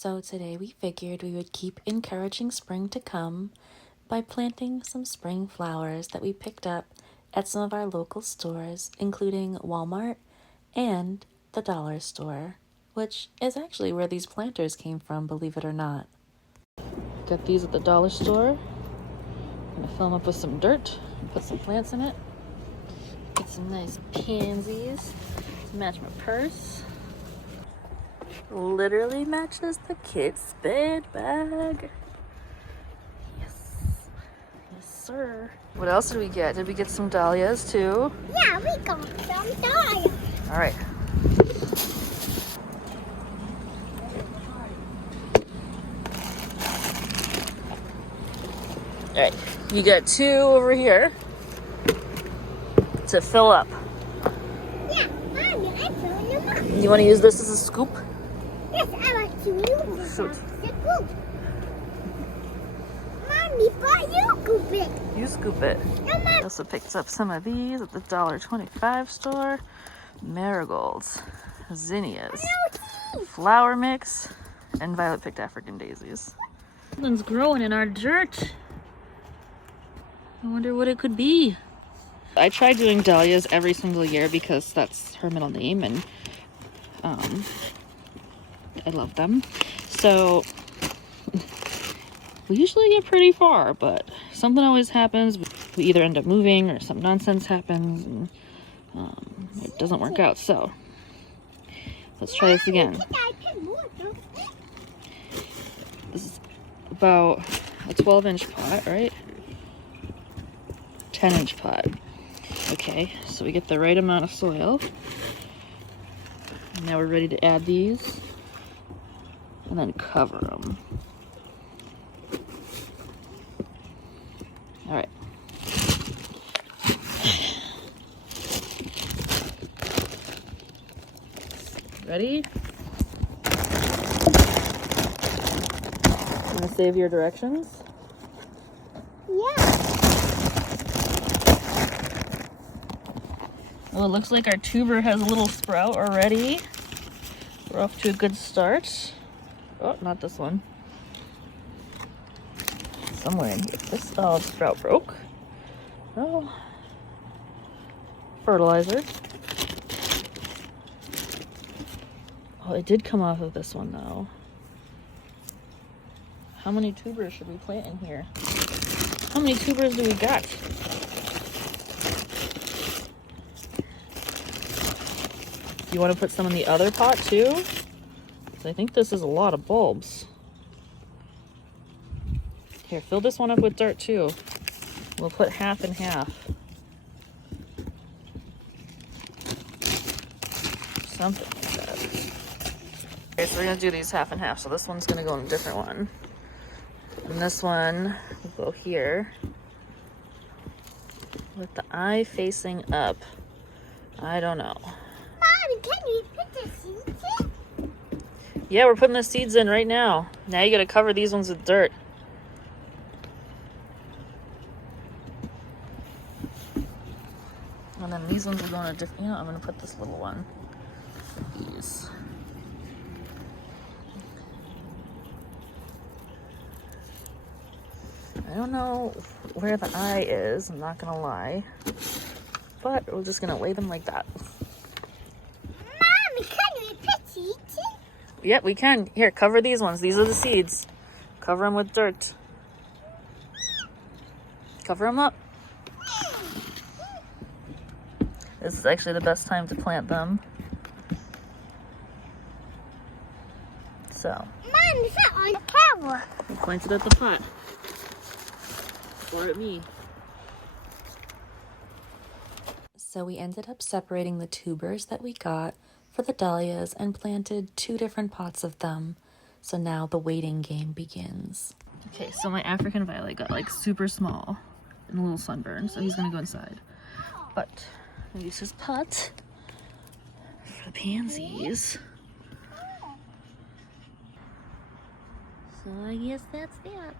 So today we figured we would keep encouraging spring to come by planting some spring flowers that we picked up at some of our local stores, including Walmart and the dollar store, which is actually where these planters came from, believe it or not. Got these at the dollar store. I'm gonna fill them up with some dirt and put some plants in it. Get some nice pansies to match my purse. Literally matches the kid's bed bag. Yes. Yes, sir. What else did we get? Did we get some dahlias too? Yeah, we got some dahlias. All right. All right. You got two over here to fill up. Yeah, Mommy, I'm filling them up. You want to use this as a scoop? Yes, I like to use this Shoot. as a scoop. Mommy, but you scoop it. You scoop it. No, Mommy. I also picked up some of these at the $1.25 store. Marigolds, zinnias, flower mix, and Violet picked African daisies. Something's growing in our dirt. I wonder what it could be. I try doing dahlias every single year because that's her middle name, and I love them. So we usually get pretty far, but something always happens. We either end up moving or some nonsense happens, and it doesn't work out. So let's try this again. This is about a 12-inch pot, right? 10-inch pot. Okay, so we get the right amount of soil. Now we're ready to add these and then cover them. All right. Ready? You gonna save your directions? Yeah. Well, it looks like our tuber has a little sprout already. We're off to a good start. Oh, not this one. Somewhere in here. This sprout broke. Oh. Fertilizer. Oh, it did come off of this one though. How many tubers should we plant in here? How many tubers do we got? You want to put some in the other pot too? 'Cause I think this is a lot of bulbs. Here, fill this one up with dirt too. We'll put half and half. Something like that. Okay, so we're gonna do these half and half. So this one's gonna go in a different one. And this one will go here. With the eye facing up. I don't know. Mommy, can you put the seeds in? Yeah, we're putting the seeds in right now. Now you gotta cover these ones with dirt. And then these ones are going to different, I'm gonna put this little one. These. I don't know where the eye is, I'm not gonna lie. But we're just gonna lay them like that. Mommy, can you put seeds in? Yep, we can. Here, cover these ones. These are the seeds. Cover them with dirt. Cover them up. This is actually the best time to plant them. So. Mom, is that on camera? You point it at the pot. Or at me. So we ended up separating the tubers that we got for the dahlias and planted 2 different pots of them. So now the waiting game begins. Okay, so my African violet got like super small and a little sunburn, so he's gonna go inside. But I'm gonna use his pot for the pansies. So I guess that's that.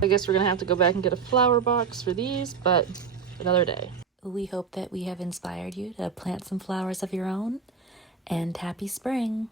I guess we're gonna have to go back and get a flower box for these, but another day. We hope that we have inspired you to plant some flowers of your own and happy spring.